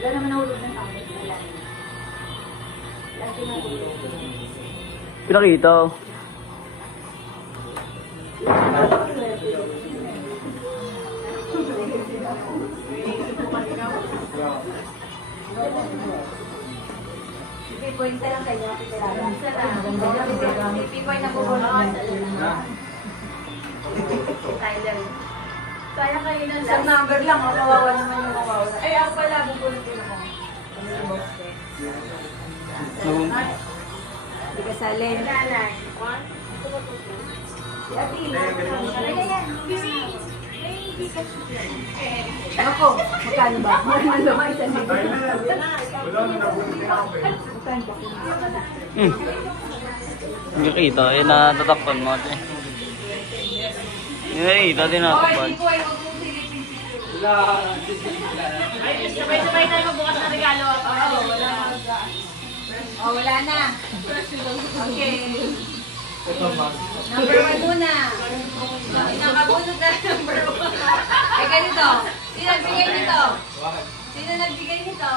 Wala naman nahulog ng tao. Lagi nahulog. Pinakita. Point na lang kayo. Point na pupunod. Tyler. Kaya kayo lang. Sa number lang, kawawa naman yung kawawa. Ay, ako pala, bubulong din ako. Kami yung boss eh. Hindi ka salin. Si Ati. Ako, magkano ba? Magkano ba? Isang libo. Hindi kita. Eh, natatakpan mo. Hindi kita din natatakpan. Ay, sabay-sabay tayo magbukas na regalo. Oh, wala na. Okay. Number 1 muna. Nakabunod na number 1. Ay, ganito. Sino nagbigay nito? Sino nagbigay nito?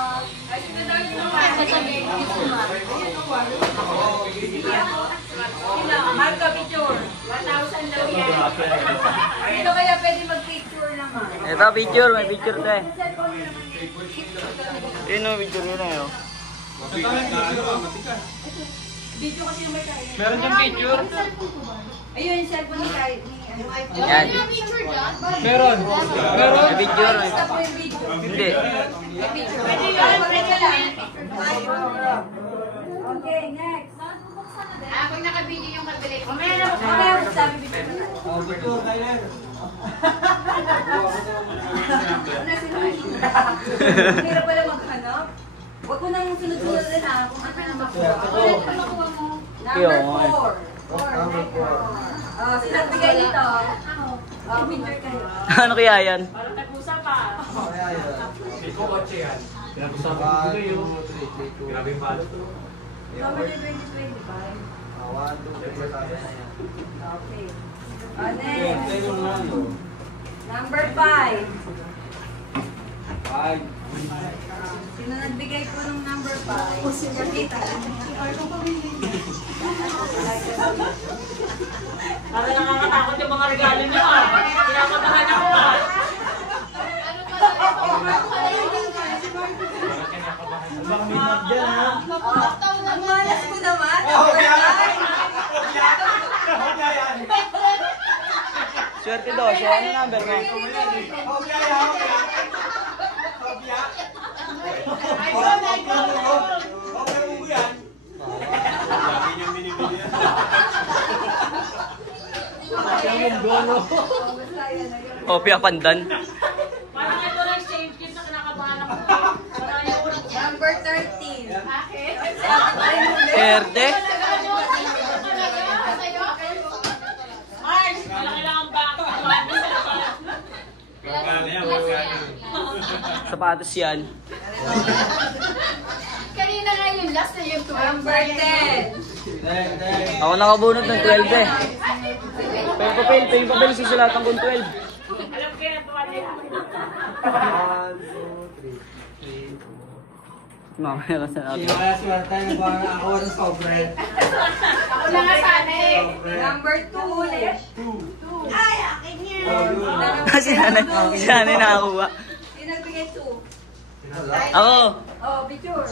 Ay, sino daw yung sasabihin? Sino? Marco Picture. 1,000 daw yan. Sino kaya pwede mag-picture naman? Ito, picture. May picture tayo. Yun o, picture yun na yun. Video kasi yung may kaya. Meron dyan picture? Ayun, yung cellphone ni Kai. Yan. Meron. Meron. May picture. Basta po yung video. Hindi. May picture. Pwede yun. Pwede lang. Okay, next. Ako yung naka-video yung kabili. Mamaya ako sabi video. Picture tayo. Hirap pala maghanap. Huwag ko nang sunod-sunod rin ha, kung ano na makuha. Ano na makuha mo? Number 4. Number 4. Oh, sino nagbigay nito? Oh, picture kayo. Ano kaya yan? Parang nag-usap pa. Kaya yan. Iko kotse yan. Pinag-usapan ko kayo. Grabe yung balot to. Summer 2025. 1, 2, 3, sabi na yan. Okay. Next. Number 5. 5. Sino nagbigay po ng number 5? Kapita. Para nakakatakot yung mga regalo niyo ah. Pinapatahan ako ah. Ang malas mo naman. Swerte daw siya. Ano number mo? Kopya pandan. Parang ito na exchange kiss na kinakabahan ako. Number 13. Bakit? Swerte. Mars, malaki lang ang back. Sapatos yan. Kanina nga yung last na yung 12. Number 10. Ako nakabunot ng 12 eh. Pero papel susulatan kong 12. Alam ko yan, tuwali. 1, 2, 3, 4. Mamaya ka sa natin. Kaya swerte na ba na ako ng sobre? Ako lang nga sana eh. Number 2 ulit. 2. Ay, akin yan. Si nanay nakakuha. Sino nagbigay 2? Ako. Oh, picture.